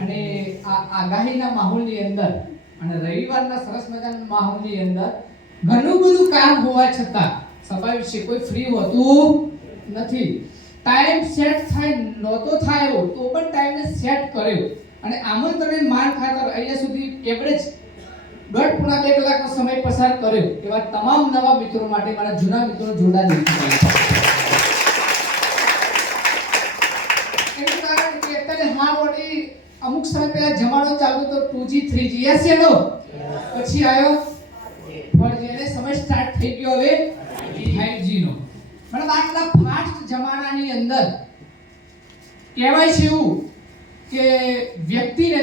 અને આ આગાહીના માહોલની અંદર અને રવિવારના સરસ મજાના માહોલની અંદર ઘણું બધું કામ હોવા છતાં સભા વિશે કોઈ ફ્રી હોતું નથી. ટાઈમ સેટ થાય નહોતો થયો તો પણ ટાઈમને સેટ કર્યો અને આમંત્રણને માન ખાતર અહીંયા સુધી એવરેજ 1.5-2 કલાકનો સમય પસાર કર્યો એવા તમામ નવા મિત્રો માટે મારા જૂના મિત્રો જોરદાર એનું કારણ કે અત્યારે હાલ અમુક સમય પહેલા જમાનો ચાલુ તો 2G 3G યસ નો પછી આવ્યો 4G અને સમય સ્ટાર્ટ થઈ ગયો હવે 5G નો. મતલબ આટલા ફાસ્ટ જમાનાની અંદર કહેવાય છે એવું કે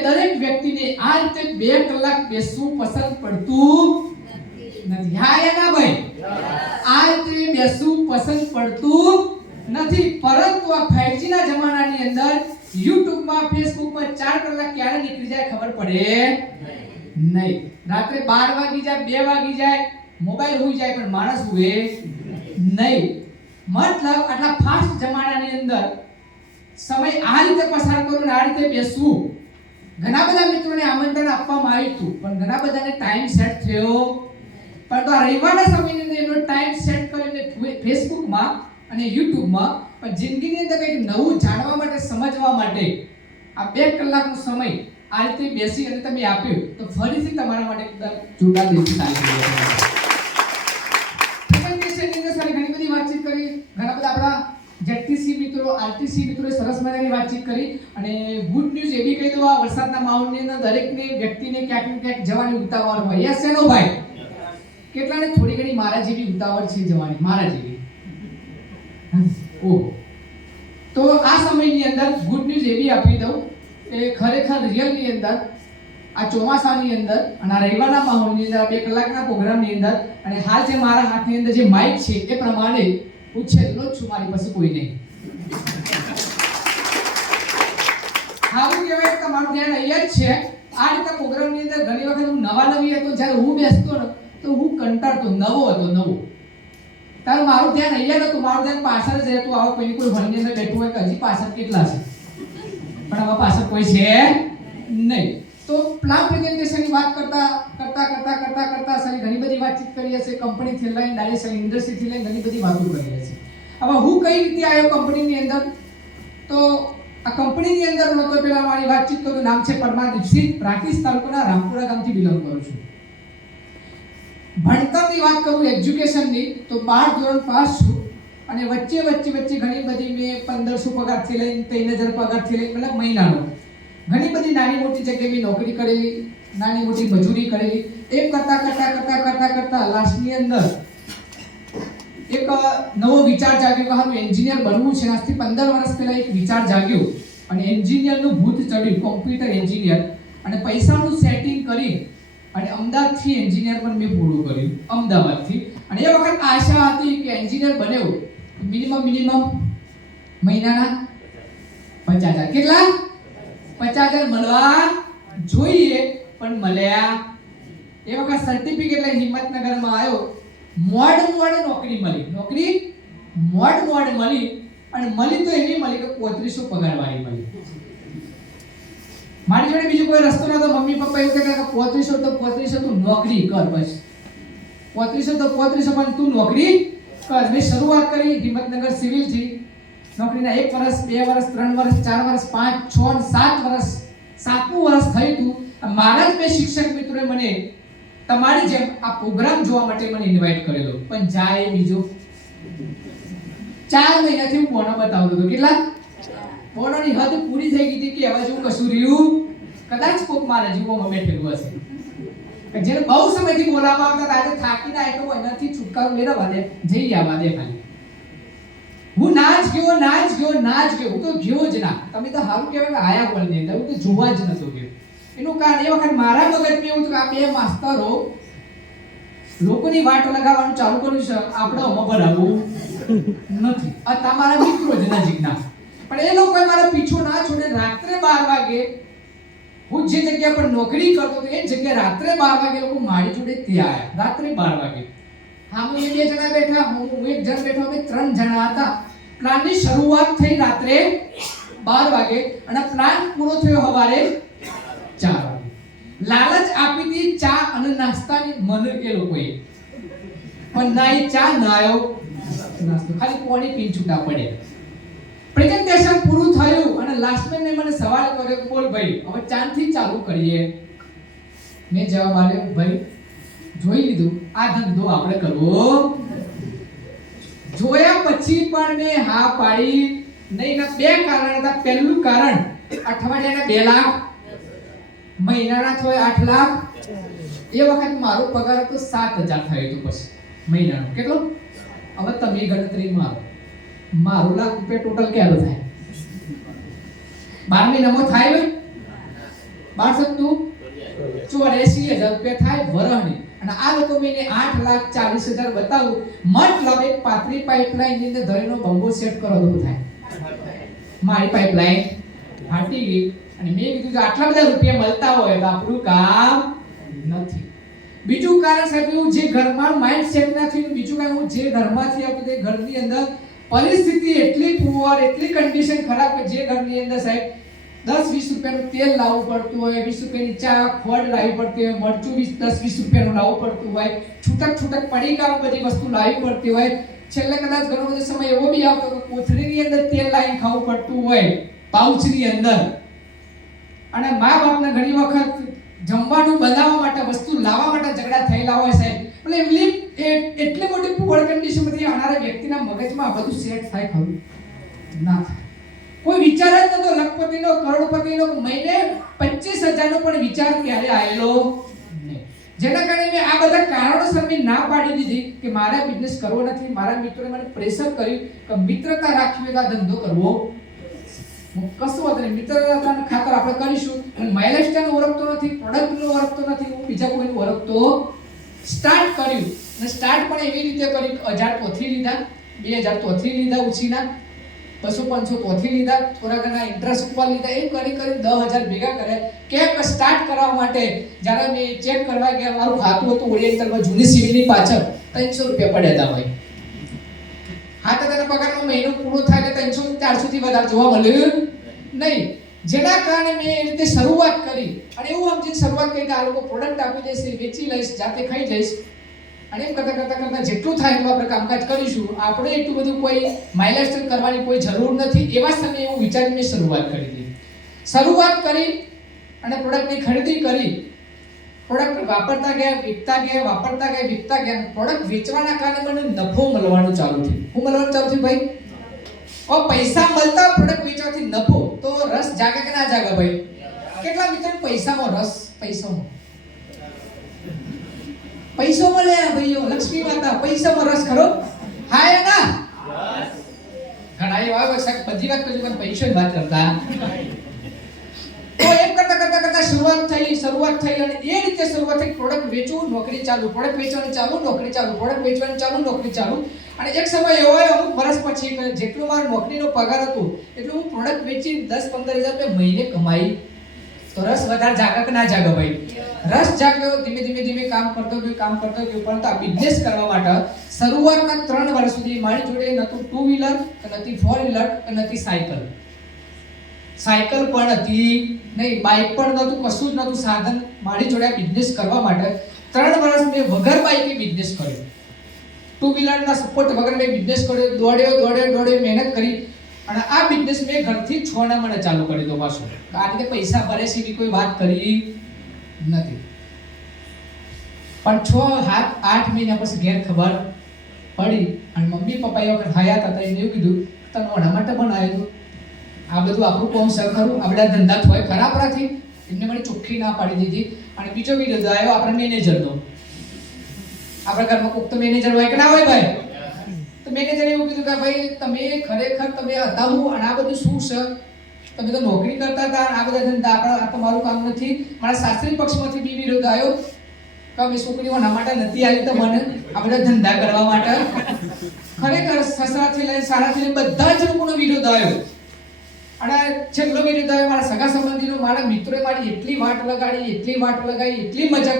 દરેક વ્યક્તિને આ રીતે 2 કલાક બેસવું પસંદ પડતું નથી. હા યા ભાઈ, આ રીતે બેસવું પસંદ પડતું નથી. પરંતુ આ 5G ના જમાનાની અંદર YouTube માં Facebook પર 4 કલાક ક્યારે નીકળી જાય ખબર પડે નહીં. રાત્રે 12 વાગી જાય, 2 વાગી જાય, મોબાઈલ હોઈ જાય પણ માણસ હુએ નહીં. મતલબ આટલા ફાસ્ટ જમાનાની અંદર સમય આ રીતે પસાર કરવો અને આ રીતે બેસવું. ઘણા બધા મિત્રોને આમંત્રણ આપવામાં આવ્યું હતું પણ ઘણા બધાને ટાઈમ સેટ થયો. પરંતુ આ રવિવારના સમયની અંદર એનો ટાઈમ સેટ કરીને ફેસબુકમાં અને યુટ્યુબમાં પણ જિંદગીની અંદર કંઈક નવું જાણવા માટે, સમજવા માટે આ 2 કલાકનો સમય આ રીતે બેસી અને તમે આપ્યો તો ફરીથી તમારા માટે જોરદાર દેશી તાલીમ ઘણી બધી વાતચીત કરી. ઘણા બધા આપણા જેટીસી મિત્રો, આરટીસી મિત્રોએ સરસ મજાની વાતચીત કરી અને ગુડ ન્યૂઝ એવી કહી દો, આ વરસાદના માહોલની અંદર દરેકને વ્યક્તિને ક્યાંક ને ક્યાંક જવાની ઉતાવળ હોય. યસ નો ભાઈ? કેટલાને થોડી ઘણી મારા જેવી ઉતાવળ છે જવાની, મારા જેવી. ઓહ, તો આ સમયની અંદર ગુડ ન્યૂઝ એવી આપી દઉં કે ખરેખર રિયલની અંદર આ ચોમાસાની અંદર અને આ રવિવારના માહોલની અંદર 2 કલાકના પ્રોગ્રામની અંદર અને હાલ જે મારા હાથની અંદર જે માઇક છે એ પ્રમાણે હું છેલ્લો જ છું, મારી પાસે કોઈ નહીં. સારું કહેવાય, તમારું ધ્યાન અહીંયા જ છે. આ રીતે પ્રોગ્રામની અંદર ઘણી વખત હું નવી હતો, જ્યારે હું બેસતો ને તો હું કંટાળતો, નવો હતો, નવો. તારું મારું ધ્યાન અહીંયા નતું, મારું ધ્યાન પાછળ જ રહેતું. આવો કોઈ ભણની અંદર બેઠું હોય કે હજી પાછળ કેટલા છે, પણ હવે પાછળ કોઈ છે નહીં. તો પ્લાન પ્રેઝન્ટેશનની વાત કરતા સારી ઘણી બધી વાતચીત કરી હશે. કંપનીથી લઈને ડાયરેક્ટ ઇન્ડસ્ટ્રીથી લઈને ઘણી બધી વાતો કરી હશે. હવે હું કઈ રીતે આવ્યો કંપનીની અંદર, તો આ કંપનીની અંદર નહોતો. પહેલા મારી વાતચીત કરું. નામ છે પરમાર દીપસિંહ, પ્રાંતિજ તાલુકાના રામપુરા ગામથી બિલોંગ કરું છું. ભણતરની વાત કરું, એજ્યુકેશનની, તો 12 ધોરણ પાસ છું અને વચ્ચે ઘણી બધી મેં 1500 પગારથી લઈને 3000 પગારથી લઈને મતલબ મહિનાનો ઘણી બધી નાની મોટી જગ્યાએ મેં નોકરી કરેલી, નાની મોટી મજૂરી કરેલી. એમ કરતા લાસ્ટની અંદર એક નવો વિચાર જાગ્યો કે હારું એન્જિનિયર બનવું છે. આજથી 15 વર્ષ પહેલા એક વિચાર જાગ્યો અને એન્જિનિયરનું ભૂત ચડ્યું, કોમ્પ્યુટર એન્જિનિયર. અને પૈસાનું સેટિંગ કરી અને અમદાવાદથી એન્જિનિયર પણ મેં પૂરું કર્યું, અમદાવાદથી. અને એ વખત આશા હતી કે એન્જિનિયર બન્યો મિનિમમ મહિનાના 50,000. કેટલા? 50,000 મળવા જોઈએ પણ મળ્યા. એ વખત સર્ટિફિકેટ લઈને હિંમતનગરમાં આવ્યો. મોડ નોકરી મળી અને મળી તો એવી મળી કે 3500 પગારવાળી મળી. મારી જોડે બીજો કોઈ રસ્તો નતો. મમ્મી પપ્પા એવું કહેતા કે 3500 તું નોકરી કર, બસ 3500 પણ તું નોકરી કર. મેં શરૂઆત કરી હિંમતનગર સિવિલથી. નોકરીના 1 વર્ષ, 2 વર્ષ, 3 વર્ષ, 4 વર્ષ, 5, 6, 7 વર્ષ, 7મું વર્ષ થયું હતું. મારા જ બે શિક્ષક મિત્રોએ મને તમારી જેમ આ પ્રોગ્રામ જોવા માટે મને ઇન્વાઇટ કરેલો. પણ જાય બીજો 4 મહિનાથી હું બોનો બતાવતો હતો. કેટલા? બોનોની હદ પૂરી થઈ ગઈ હતી કે હવે જેવું કશું રહ્યું કદાચ કોક મારા જીવોમાં બેઠેલું હશે કે જેને બહુ સમયથી બોલાવવા આવતા આજે થાકીને આવ્યો હોય, એનાથી છુટકારો મેળવવા દે, જઈ આવવા દે ખાલી. હું ના જ ગયો. હું તો ગયો જ ના. તમે તો સારું કહેવાય કે આયા બોલની અંદર હું તો જોવા જ નતો ગયો. એનું કારણ એ વખત મારા મગજમાં એવું હતું કે આ 2 માસ્તરો લોકોની વાટ લગાવવાનું ચાલુ કર્યું છે, આપણે બનાવવું નથી. આ તમારા મિત્રો જ નજીકના, પણ એ લોકોએ મારો પીછો ના છોડે. રાત્રે 12 વાગે હું જે જગ્યા પર નોકરી કરતો હતો એ જગ્યાએ રાત્રે 12 વાગે લોકો મારી જોડે ત્યાં આવ્યા. રાત્રે 12 વાગે. હા, હું 2 જણા બેઠા, હું 1 જણ બેઠો, અમે 3 જણા હતા. પ્લાનની શરૂઆત થઈ રાત્રે 12 વાગે અને પ્લાન પૂરો થયો સવારે 4 વાગે. લાલચ આપી હતી ચા અને નાસ્તાની મને એ લોકોએ, પણ ના એ ચા ના આવ્યો નાસ્તો, ખાલી પાણી પી છૂટા પડે. પ્રેઝન્ટેશન પૂરું થયું અને લાસ્ટમેન ને મને સવાલ કર્યો, બોલ ભાઈ હવે ચાંદથી ચાલુ કરીએ. મેં જવાબ આપ્યો, ભાઈ જોઈ લીધું આ ધંધો આપણે કરવો. જોયા પછી પણ મેં હા પાડી નહીં. ના બે કારણ હતા. પહેલું કારણ અઠવાડિયાના 2 લાખ, મહિનાના થાય 8 લાખ. એ વખત મારો પગાર હતો 7000 થયો હતો પછી મહિનાનો. કેટલો? હવે તમે ગણતરી મારો, મારો લાખ રૂપિયા ટોટલ કેટલો થાય? 12 મહિનામાં થાય ભાઈ 12,84,000 રૂપિયા થાય વરહની. અને આ લોકો મહિને 8,40,000 બતાવું, મતલબ એક પાતળી પાઇપલાઇન ની અંદર ધરીનો બંબો સેટ કરો તો થાય. મારી પાઇપલાઇન ફાટી ગઈ અને મેં કીધું કે આટલા બધા રૂપિયા મળતા હોય તો આપણું કામ નથી. બીજું કારણ સાહેબ એવું, જે ઘરમાં માઇન્ડ સેટ નથી. બીજું કારણ હું જે ઘરમાંથી આવતો તે ઘરની અંદર પરિસ્થિતિ એટલી પુઅર, એટલી કન્ડિશન ખરાબ કે જે ઘરની અંદર સાહેબ 10-20 રૂપિયાનું તેલ લાવવું પડતું હોય, 20 રૂપિયાની ચા ખોડ લાવવી પડતી હોય, મરચું 10-20 રૂપિયાનું લાવવું પડતું હોય, છૂટક પડીકા બધી વસ્તુ લાવવી પડતી હોય. છેલ્લે કદાચ ઘણો બધો સમય એવો બી આવતો કે કોથળીની અંદર તેલ લાવીને ખાવું પડતું હોય, પાઉચની અંદર. અને મા બાપને ઘણી વખત જમવાનું બનાવવા માટે, વસ્તુ લાવવા માટે ઝઘડા થયેલા હોય સાહેબ. એટલે એટલી મોટી પુઅર કન્ડિશનમાંથી આવનારા વ્યક્તિના મગજમાં આ બધું સેટ થાય ખરું ના થાય. કોઈ વિચાર જ નતો લખપતિનો, કરોડપતિનો, મહિને 25,000 નો પણ વિચાર ક્યારે આવેલો નહીં. જેના કારણે મેં આ બધા કારણોસર મેં ના પાડી દીધી કે મારે બિઝનેસ કરવો નથી. મારા મિત્રોએ મને પ્રેશર કર્યું કે મિત્રતા રાખવી હોય તો આ ધંધો કરવો. હું કશું વાત નહીં, મિત્રતાના ખાતર આપણે કરીશું. હું માઇલસ્ટાઈન ઓળખતો નથી, પ્રોડક્ટનો ઓળખતો નથી, હું બીજા કોઈનું ઓળખતો. સ્ટાર્ટ કર્યું અને સ્ટાર્ટ પણ એવી રીતે કર્યું કે 1000 તોથી લીધા, 2000 તોથી લીધા ઉછીના, 200-500 તોથી લીધા, થોડા ઘણા ઇન્ટરેસ્ટ ઉપર લીધા. એમ કરી 10,000 ભેગા કર્યા. કેમ સ્ટાર્ટ કરવા માટે જ્યારે મેં ચેક કરવા ગયા, મારું ખાતું હતું ઓરિએન્ટલમાં જૂની સિવિલની પાછળ 300 રૂપિયા પડ્યા હતા ભાઈ. હા તો તેના પગારનો મહિનો પૂરો થાય એટલે 300-400 થી વધારે જોવા મળ્યું નહીં. જેના કારણે મેં એ રીતે શરૂઆત કરી અને એવું સમજીને શરૂઆત કરી કે આ લોકો પ્રોડક્ટ આપી દેશે, વેચી લઈશ, જાતે ખાઈ જઈશ. અને એમ કરતા જેટલું થાય એટલું આપણે કામકાજ કરીશું. આપણે એટલું બધું કોઈ માઇલસ્ટોન કરવાની કોઈ જરૂર નથી. એવા સમયે એવું વિચારીને શરૂઆત કરી હતી. શરૂઆત કરી અને પ્રોડક્ટની ખરીદી કરી. પ્રોડક્ટ વાપરતા ગયા, વિકતા ગયા, વાપરતા ગયા, વિકતા ગયા. પ્રોડક્ટ વેચવાના કારણે મને નફો મળવાનું ચાલુ થયું. શું મળવાનું ચાલુ થયું ભાઈ? પૈસા મળતા પ્રોડક્ટ વેચવાથી નફો. તો રસ જાગે કે ના જાગે ભાઈ? કેટલા મિત્રો પૈસામાં રસ? પૈસો મળે ભાઈઓ, લક્ષ્મી માતા પૈસામાં રસ ખરો? હા ના? ઘણા એવા બધી વાત કરી પણ પૈસાની વાત કરતા. તો એમ કરતા શરૂઆત થઈ અને એ રીતે શરૂઆત થઈ. પ્રોડક્ટ વેચવું, નોકરી ચાલુ, પ્રોડક્ટ વેચવાની ચાલુ, નોકરી ચાલુ, પ્રોડક્ટ વેચવાની ચાલુ, નોકરી ચાલુ. અને એક સમય એવો આવ્યો અમુક વર્ષ પછી કે જેટલો મારો નોકરીનો પગાર હતો એટલું હું પ્રોડક્ટ વેચી 10-15,000 રૂપિયા મહિને કમાઈ. તો રસ વધારે જાગે કે ના જાગે ભાઈ? રસ જાગ્યો. ધીમે કામ કરતો ગયો. પરંતુ આ બિઝનેસ કરવા માટે શરૂઆતના 3 વર્ષ સુધી મારી જોડે નતું 2 વ્હીલર, નથી 4 વ્હીલર, નથી સાયકલ પણ હતી નહીં, બાઇક પણ નતું, કશું જ નતું સાધન મારી જોડે બિઝનેસ કરવા માટે. 3 વર્ષ મેં વગર બાઇકે બિઝનેસ કર્યો. 2 વ્હીલરના સપોર્ટ વગર મેં બિઝનેસ કર્યો. દોડ્યો મહેનત કરી અને આ બિઝનેસ મેં ઘરથી 6 ના મને ચાલુ કરી દો પાછો. આ રીતે પૈસા ભરે છે એવી કોઈ વાત કરી નથી. પણ 6-8 મહિના પછી ઘેર ખબર પડી અને મમ્મી પપ્પા એ વખત હયાત હતા. એને એવું કીધું તને ઓના માટે બનાવ્યું આ બધું આપણું કોમ સર ખરું, આ બધા ધંધા થોય ખરાબ નથી. એમને મને ચોખ્ખી ના પાડી દીધી. અને બીજો વિરોધ આવ્યો આપણા મેનેજરનો. આપણા ઘરમાં કોઈક તો મેનેજર હોય કે ના હોય ભાઈ? તો મેનેજરે એવું કીધું કે ભાઈ તમે ખરેખર તમે હતા હું અને આ બધું શું છે? તમે તો નોકરી કરતા હતા અને આ બધા ધંધા આ તમારું કામ નથી. મારા સાસરી પક્ષમાંથી બી વિરોધ આવ્યો કે અમે છોકરીઓ ના માટે નથી આવી તો મને આ બધા ધંધા કરવા માટે. ખરેખર સસરાથી લઈને સારાથી લઈને બધા જ લોકોનો વિરોધ આવ્યો. અને છેલ્લો વિરોધ આવ્યો મારા સગા સંબંધીનો. મારા મિત્રોએ મારી એટલી વાટ લગાડી, એટલી મજાક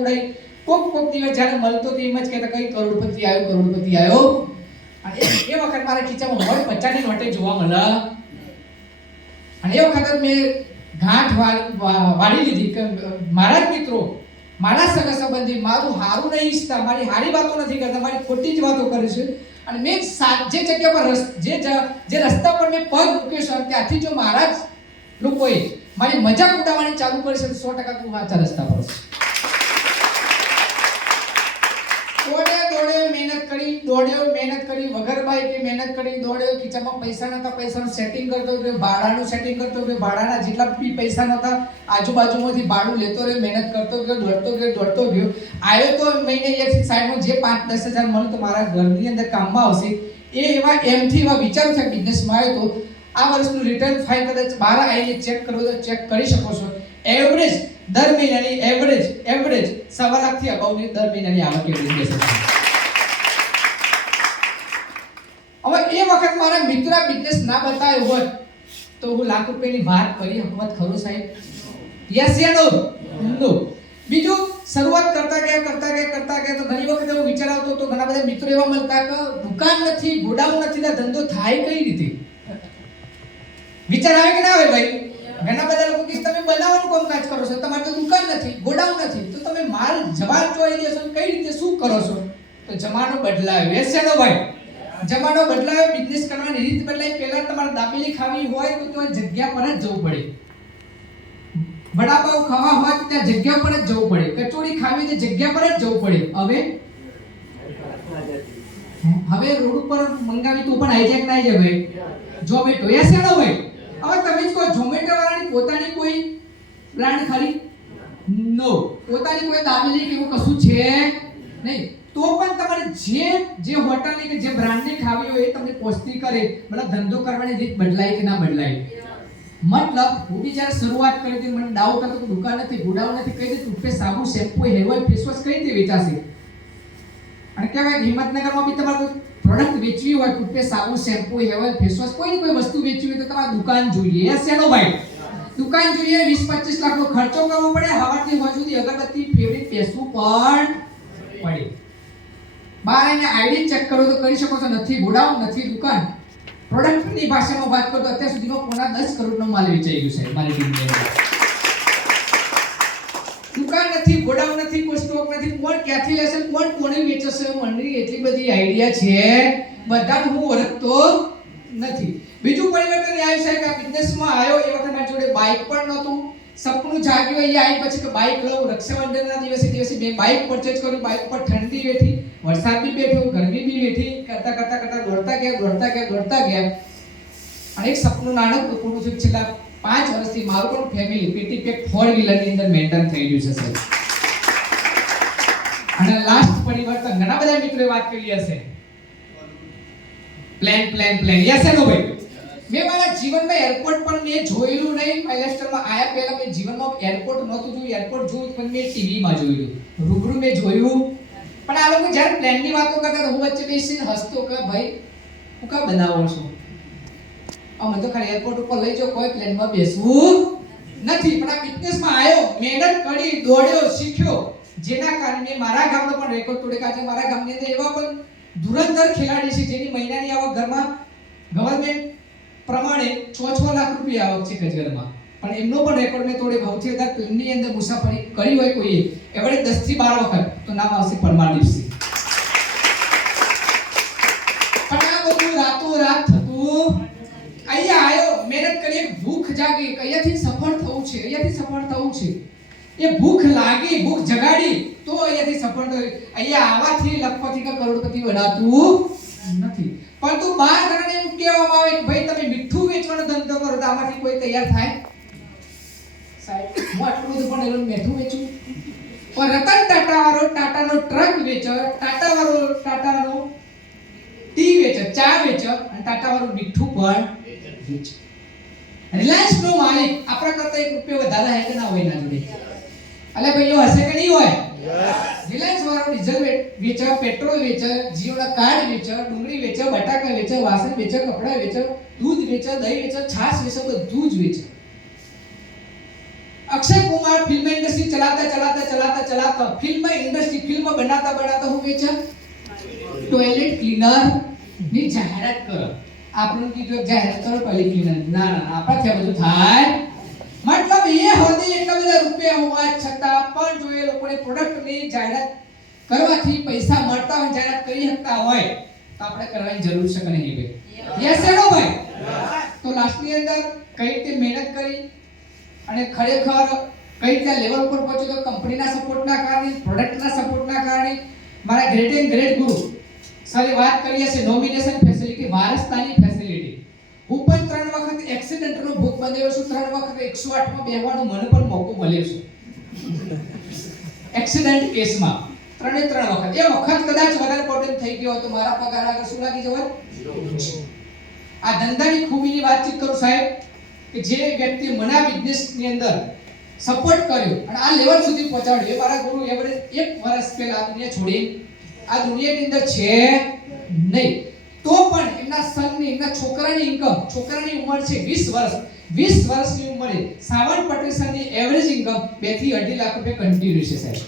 ઉડાઈ. કોક દિવસ જ્યારે મળતો તો એમ જ કહેતા કઈ કરોડપતિ આવ્યો. અને એ વખત મારા ખીચામાં 50ની નોટે જોવા મળે અને એ વખતે મેં ગાંઠ વાળી લીધી કે મારા જ મિત્રો, મારા સગા સંબંધી મારું હારું નહીં ઈચ્છતા, મારી હારી વાતો નથી કરતા, મારી ખોટી જ વાતો કરે છે. અને મેં જે જગ્યા પર જે રસ્તા પર મેં પગ મૂક્યો છે ત્યાંથી જો મારા જ લોકોએ મારી મજાક ઉડાવવાની ચાલુ કરી છે તો 100% તું વાંચા રસ્તા પર છે. દોડ્યો મહેનત કરી વગર બાઈકે મહેનત કરી દોડ્યો. ખીચામાં પૈસા નતા, પૈસાનું સેટિંગ કરતો ગયો, ભાડાનું સેટિંગ કરતો ગયો, ભાડાના જેટલા બી પૈસા નતા આજુબાજુમાંથી ભાડું લેતો રહ્યો, મહેનત કરતો ગયો, દોડતો ગયો. આવ્યો તો મહિને એક સાઈડમાં જે 5-10 હજાર મળે તો મારા ઘરની અંદર કામમાં આવશે એ એવા એમથી એવા વિચાર છે બિઝનેસમાં આવ્યો તો આ વર્ષનું રિટર્ન ફાઇલ કદાચ બહાર આવીને ચેક કરવો તો ચેક કરી શકો છો. એવરેજ દર મહિનાની એવરેજ 1.25 લાખથી અબાઉની દર મહિનાની આવક એ બિઝનેસ છે. હવે એ વખત મારા મિત્ર બિઝનેસ ના બતાવ્યો હોત તો હું લાખ રૂપિયાની વાત કરી હકમત ખરો સાહેબ? યસ યા નો? બીજું શરૂઆત કરતા ગયા તો ઘણી વખત એવો વિચાર આવતો તો ઘણા બધા મિત્રો એવા મળતા કે દુકાન નથી, ગોડાઉન નથી, તો ધંધો થાય કઈ રીતે? વિચાર આવે કે ના આવે ભાઈ? ઘણા બધા લોકો કે તમે બનાવવાનું કામકાજ કરો છો, તમારે તો દુકાન નથી, ગોડાઉન નથી, તો તમે માલ જવાબ ચોઈ દેશો કઈ રીતે, શું કરો છો? તો જમાનો બદલાયો. યસ યા નો ભાઈ? જમાનો બદલાયો, બિઝનેસ કરવાની રીત બદલાઈ. પહેલા તમારે દાબેલી ખાવી હોય તો ત્યાં જગ્યા પર જ જવું પડે, વડાપાવ ખાવા હોય તો ત્યાં જગ્યા પર જ જવું પડે, કચોરી ખાવી તો જગ્યા પર જ જવું પડે. હવે રોડ ઉપર મંગાવી તો પણ હાઈજેક ના જાય ભાઈ. ઝોમેટો. યસ યા નો ભાઈ? હવે તમે જ કહો ઝોમેટો વાળાની પોતાની કોઈ બ્રાન્ડ ખરી? નો. પોતાની કોઈ દાબેલી કે એવું કશું છે નહીં. તો પણ તમારે જે હોટલની કે જે બ્રાન્ડની ખાવી હોય એ તમને પોસ્તી કરે. મતલબ ધંધો કરવાની રીત બદલાય કે ના બદલાય? મતલબ હું બી જ્યારે શરૂઆત કરી હતી મને ડાઉટ હતો કે દુકાન નથી, ગોડાઉન નથી, કઈ રીતે ટૂથપેસ્ટ, સાબુ, shampoo, hair oil, face wash કઈ રીતે વેચાશે? અને કહેવાય હિંમતનગરમાં બી તમારે પ્રોડક્ટ વેચવી હોય, ટૂથપેસ્ટ, સાબુ, shampoo, hair oil, face wash, કોઈ વસ્તુ વેચવી હોય તો તમારે દુકાન જોઈએ. યસ યા નો ભાઈ? દુકાન જોઈએ. 20-25 લાખનો ખર્ચો કરવો પડે, હવારથી હોજ સુધી અગરબત્તી, ફેબ્રિક બેસવું પણ પડે. બહાર આવીને આઈડી ચેક કરો તો કરી શકો છો. નથી ગોડાઉન, નથી દુકાન. પ્રોડક્ટની ભાષામાં વાત કરો તો અત્યાર સુધીમાં પોણા 10 કરોડનો માલ વેચાઈ ગયો છે મારી ટીમને. દુકાન નથી, ગોડાઉન નથી, કોઈ સ્ટોક નથી, કોણ ક્યાંથી લેશે, કોણ કોને વેચશે, મંડળી એટલી બધી આઈડિયા છે, બધાનું હું ઓળખતો નથી. બીજું પરિવર્તન એ આવ્યું છે કે આ બિઝનેસમાં આવ્યો એ વખતે મારી જોડે બાઇક પણ નહોતું. સપનું જાગ્યું અહીંયા આવી પછી કે બાઇક લઉં. રક્ષાબંધનના દિવસે મેં બાઇક પરચેઝ કર્યું. બાઇક પર ઠંડી બેઠી, વરસાદ બી બેઠો, ગરમી બી બેઠી, કરતા દોડતા ગયા. અને એક સપનું નાનકડું પૂરું થયું. છેલ્લા 5 વર્ષથી મારું પણ ફેમિલી પેટી પેક 4 વ્હીલરની અંદર મેન્ટેન થઈ ગયું છે સાહેબ. અને લાસ્ટ પરિવર્તન ઘણા બધા મિત્રોએ વાત કરી હશે. પ્લાન. યસ નો ભાઈ? મેં મારા જીવનમાં એરપોર્ટ પણ મેં જોયેલું નહીં. મહારાષ્ટ્રમાં આયા પહેલા મેં જીવનમાં એરપોર્ટ નહોતું જોયું. એરપોર્ટ જોયું પણ મેં ટીવીમાં જોયું, રૂબરૂ મેં જોયું. પણ આ લોકો જ્યારે પ્લાનની વાતો કરતા હું વચ્ચે બેસીને હસતો કે ભાઈ હું કા બનાવો છો? અમે તો ખાલી એરપોર્ટ ઉપર લઈ જાઓ, કોઈ પ્લેનમાં બેસવું નથી. પણ આ બિઝનેસમાં આવ્યો, મહેનત કરી, દોડ્યો, શીખ્યો, જેના કારણે મારા ગામનો પણ રેકોર્ડ તોડે કાઢે. મારા ગામની અંદર એવા પણ ધુરંધર ખેલાડી છે જેની મહિનાની આવક ઘરમાં ગવર્નમેન્ટ પ્રમાણે 6 લાખ રૂપિયા આવક છે ગજગરમાં. પણ એમનો પણ રેકોર્ડ મેં તોડે. સૌથી વધારે પ્લેનની અંદર મુસાફરી કરી હોય કોઈએ એવડે 10 થી 12 વખત તો નામ આવશે પરમારદીપસિંહ. પણ આ બધું રાતોરાત થતું. અહીંયા આવ્યો, મહેનત કરી, ભૂખ જાગી, અહીંયાથી સફળ થવું છે. એ ભૂખ લાગી, ભૂખ જગાડી તો અહીંયાથી સફળ થયું. અહીંયા આવાથી લખપતિ કે કરોડપતિ બનાતું નથી. પરંતુ બહાર ઘણાને એમ કહેવામાં આવે કે ભાઈ તમે મીઠું વેચવાનો ધંધો કરો તો આમાંથી કોઈ તૈયાર થાય? સાહેબ હું આટલું બધું પણ એનું મીઠું વેચું. પણ રતન ટાટા વાળો ટાટાનો ટ્રક વેચે, ટાટા વાળો ટાટાનો ટી વેચે, ચા વેચે, અને ટાટા વાળો મીઠું પણ વેચે. રિલાયન્સ નો માલિક આપણા કરતા 1 રૂપિયો વધારે હે કે ના હોય ના જોડે? અલે ભાઈઓ હશે કે નહીં હોય? રિલાયન્સ વાળો ડીઝલ વેચે, પેટ્રોલ વેચે, જીઓના કાર્ડ વેચે, ડુંગળી વેચે, બટાકા વેચે, વાસણ વેચે, કપડા વેચે, દૂધ વેચે, દહીં વેચે, છાશ વેચે, બધું જ વેચે. અક્ષય કુમાર ફિલ્મ ઇન્ડસ્ટ્રી ચલાતા ફિલ્મ બનાતા હું વેચે? ટોયલેટ ક્લીનર ની જાહેરાત કરો. આપણને કીધું જાહેરાત કરો ટેલિક્લિનિક, ના ના આપણાથી આ બધું થાય મતલબ એ હોદી એટલા બધા રૂપિયા હોવા છતાં પણ જો એ લોકોને પ્રોડક્ટની જાહેરાત કરવાથી પૈસા મળતા હોય, જાહેરાત કરી શકતા હોય તો આપણે કરવાની જરૂર છે કે નહીં ભાઈ? યસ નો ભાઈ? તો લાસ્ટની અંદર કઈ રીતે મહેનત કરી અને ખરેખર કઈ રીતે લેવલ ઉપર પહોંચ્યો તો કંપનીના સપોર્ટના કારણે, પ્રોડક્ટના સપોર્ટના કારણે. મારા ગ્રેટ એન્ડ ગ્રેટ ગુરુ સરે વાત કરી હશે નોમિનેશન ફેસિલિટી, વારસદારની ફેસિલિટી. હું પણ 3 વખત એક્સિડન્ટનો ભોગ બન્યો છું, 3 વખત 108 માં બેહવાનો મને પણ મોકો મળ્યો છે એક્સિડન્ટ કેસમાં. 3 વખત. એ વખત કદાચ વધારે પોટેન્ટ થઈ ગયો તો મારા પગાર આગળ શું લાગી જવાય? આ ધંધાની ખૂબીની વાતચીત કરું સાહેબ કે જે વ્યક્તિ મને આ બિઝનેસની અંદર સપોર્ટ કર્યો અને આ લેવલ સુધી પહોંચાડ્યો, એ મારા ગુરુ એવરેજ 1 વર્ષ પહેલા આ દુનિયા છોડી આ દુનિયાની અંદર છે નહીં. તો પણ એમના સનની, એમના છોકરાની ઇન્કમ, છોકરાની ઉંમર છે 20 વર્ષ, 20 વર્ષની ઉંમરે સાવન પટેલ સરની એવરેજ ઇન્કમ 2 થી 2.5 લાખ રૂપિયા કન્ટિન્યુ છે સાહેબ.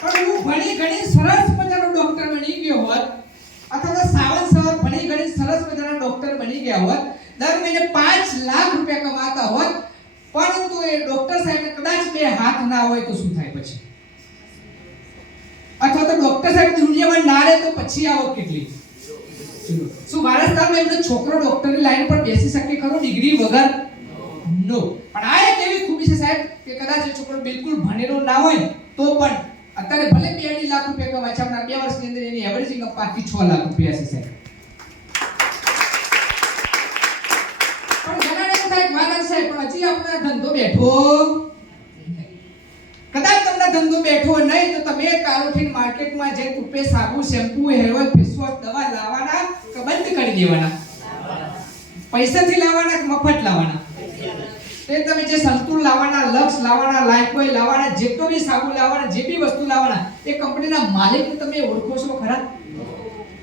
પણ હું ભણી ઘણી સરસ મજાનો ડોક્ટર બની ગયો હોત અથવા સાવન સર ભણી ઘણી સરસ મજાના ડોક્ટર બની ગયા હોત, દર મહિને 5 લાખ રૂપિયા કમાતા હોત, પરંતુ એ ડોક્ટર સાહેબને કદાચ 2 હાથ ના હોય તો શું થાય પછી? અથવા તો ડોક્ટર સાહેબ દુનિયામાં ના રહે તો પછી આવક કેટલી? શું વારસદારમાં એમનો છોકરો ડોક્ટરની લાઈન પર બેસી શકે ખરો ડિગ્રી વગર? નો. પણ આ એક એવી ખૂબી છે સાહેબ કે કદાચ એ છોકરો બિલકુલ ભણેલો ના હોય તો પણ અત્યારે ભલે 2.5 લાખ રૂપિયા કમાય છે, આપણા 2 વર્ષની અંદર એની એવરેજ ઇન્કમ 5 થી 6 લાખ રૂપિયા છે સાહેબ. પણ ઘણા એવું થાય વાલા સાહેબ પણ હજી આપણો ધંધો બેઠો, કદાચ તમને ધંધો બેઠો નહીં તો તમે કારોઠીન માર્કેટમાં જઈને ટૂથપેસ્ટ, સાબુ, shampoo, hair oil, face wash, દવા લાવવાના કે બંધ કરી દેવાના? પૈસાથી લાવવાના કે મફત લાવવાના? તે તમે જે સંતુર લાવવાના, લક્સ લાવવાના, લાઇફબોય લાવવાના, જેટલો બી સાબુ લાવવાના, જે બી વસ્તુ લાવવાના, એ કંપનીના માલિકને તમે ઓળખો છો ખરા?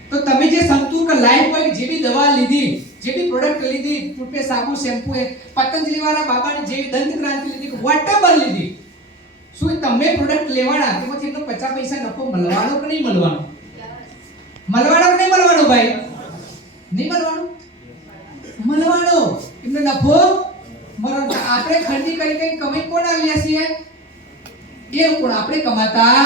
તો તમે જે સંતુર કે લાઇફબોય જે બી દવા લીધી, જે બી પ્રોડક્ટ લીધી, ટૂથપેસ્ટ, સાબુ, શેમ્પુ, પતંજલિ વાળા બાબાની જેવી દંત ક્રાંતિ લીધી, વોટેવર લીધી, શું તમે પ્રોડક્ટ લેવાના તેમાંથી એનો 50 પૈસા નફો મળવાનો કે નહીં મળવાનો? મળવાનો કે નહીં મળવાનો ભાઈ? નહીં મળવાનો? મળવાનો. એમને નફો મળવાનો. આપણે ખરીદી કરી કઈ કમાઈ કોણ આવ્યા છીએ? એ કોણ? આપણે કમાતા.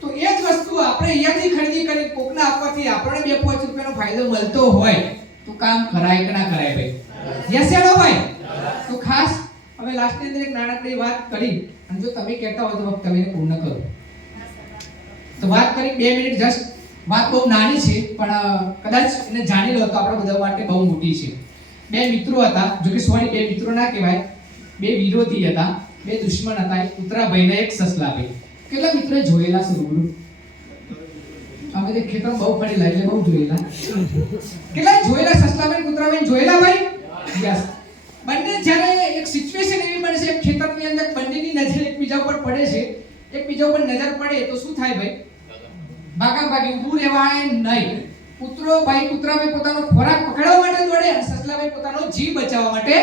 તો એ જ વસ્તુ આપણે અહીંયાથી ખરીદી કરી કોકના આપવાથી આપણને 2-5 રૂપિયાનો ફાયદો મળતો હોય તો કામ કરાય કે ના કરાય ભાઈ? યસ નો ભાઈ? તો ખાસ હવે લાસ્ટની અંદર એક નાનકડી વાત કરી અને જો તમે કહેતા હોય તો તમે એને પૂર્ણ કરો. તો વાત કરી 2 મિનિટ જસ્ટ. વાત બહુ નાની છે પણ કદાચ એને જાણી લો તો આપણા બધા માટે બહુ મોટી છે. 2 મિત્રો હતા, જો કે સોરી 2 મિત્રો ના કહેવાય, 2 વિરોધી હતા, 2 દુશ્મન હતા, એક કૂતરાભાઈ ને એક સસલાભાઈ. કેટલા મિત્રો જોયેલા છે રૂબરૂ? અમે તે ખેતરમાં બહુ ફરેલા એટલે બહુ જોયેલા. કેટલા જોયેલા સસલાભાઈ કૂતરાભાઈ જોયેલા ભાઈ? યસ. બંને જ્યારે એક સિચ્યુએશન એવી બને છે ખેતરની અંદર બંનેની નજર એકબીજા ઉપર પડે છે, એકબીજા ઉપર નજર પડે તો શું થાય ભાઈ? ભાગાભાગી, ઊભું રહેવાય નહીં. કૂતરાભાઈ પોતાનો ખોરાક પકડવા માટે દોડે અને સસલાભાઈ પોતાનો જીવ બચાવવા માટે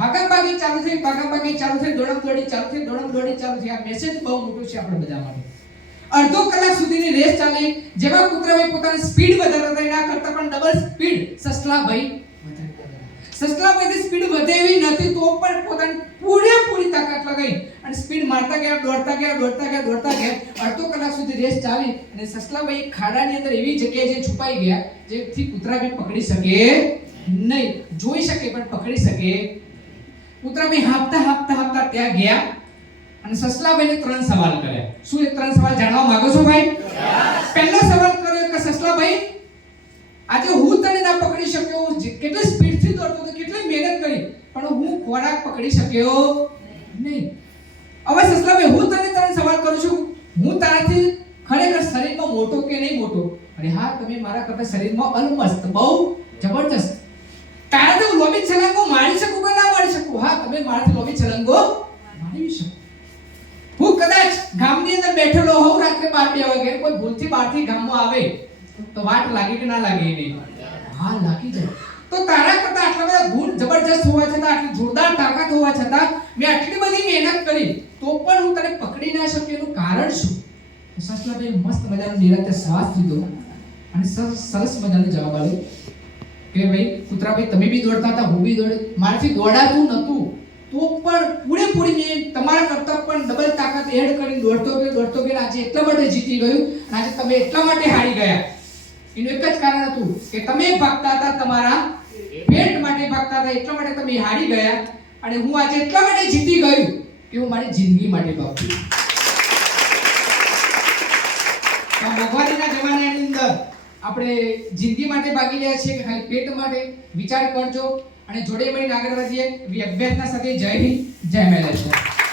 ભાગાભાગી ચાલુ થઈ, ભાગાભાગી ચાલુ થઈ, દોડમ-દોડી ચાલુ થઈ, દોડમ-દોડી ચાલુ થઈ. આ મેસેજ બહુ મોટો છે આપણે બધા માટે. અડધો કલાક સુધીની રેસ ચાલી. જેવા કૂતરાભાઈ પોતાની સ્પીડ વધારતા હતા એના કરતા પણ ડબલ સ્પીડ સસલાભાઈની સ્પીડ વધે એવી નથી તો પણ પોતાની પૂરેપૂરી તાકાત લગાવી અને સ્પીડ મારતા ગયા, દોડતા ગયા. અડધો કલાક સુધી રેસ ચાલી અને સસલાભાઈ ખાડાની અંદર એવી જગ્યાએ જે છુપાઈ ગયા જેથી કૂતરાભાઈ પકડી શકે નહીં. જોઈ શકે પણ પકડી શકે. કૂતરાભાઈ હાંફતા ત્યાં ગયા અને સસલાભાઈને 3 સવાલ કર્યા. શું એ 3 સવાલ જાણવા માંગો છો ભાઈ? પહેલો સવાલ કર્યો કે સસલાભાઈ, આજે હું તને ના પકડી શક્યો, કેટલી સ્પીડથી દોડતો હતો, કેટલી મહેનત કરી, પણ હું ખોરાક પકડી શક્યો નહીં. હવે સસલાભાઈ હું તને 3 સવાલ કરું છું, હું તારાથી ખરેખર શરીરમાં મોટો કે નહીં મોટો? અરે હા, તમે મારા કરતા શરીરમાં અલમસ્ત, બહુ જબરજસ્ત. તારાથી હું લોબી છલાંગો મારી શકું કે ના મારી શકું? હા, તમે મારાથી લોબી છલાંગો મારી શકો. હું કદાચ ગામની અંદર બેઠેલો હોઉં રાત્રે 12 વાગે, કોઈ ભૂલથી બહારથી ગામમાં આવે તો વાટ લાગે કે ના લાગે? નહીં. હા, લાગી જાય. તો તારા કરતા આટલા બધા ગુણ જબરજસ્ત હોવા છતાં, આટલી જોરદાર તાકાત હોવા છતાં મેં આટલી બધી મહેનત કરી તો પણ હું તને પકડી ના શક્યો. એનું કારણ શું? સસલાભાઈ મસ્ત મજાનો નિરંતર શ્વાસ લીધો અને સરસ મજાનો જવાબ આવ્યો કે ભાઈ કૂતરાભાઈ તમે બી દોડતા હતા, હું બી દોડે, મારાથી દોડાતું નહોતું તો પણ પૂરેપૂરી મેં તમારા કરતાં પણ ડબલ તાકાત એડ કરીને દોડતો ગયો આજે એટલા માટે જીતી ગયું અને આજે તમે એટલા માટે હારી ગયા. એનું એક જ કારણ હતું કે તમે ભાગતા હતા, તમારા પેટ માટે ભાગતા હતા, એટલા માટે તમે હારી ગયા અને હું આજે એટલા માટે જીતી ગયું કે હું મારી જિંદગી માટે ભાગું. મોંઘવારીના જમાનાની અંદર આપણે જિંદગી માટે ભાગી રહ્યા છીએ કે ખાલી પેટ માટે? વિચાર કરજો અને જોડે મળીને આગળ વધીએ. અભ્યાસના સાથે જય હિન્દ, જય મહારાષ્ટ્ર.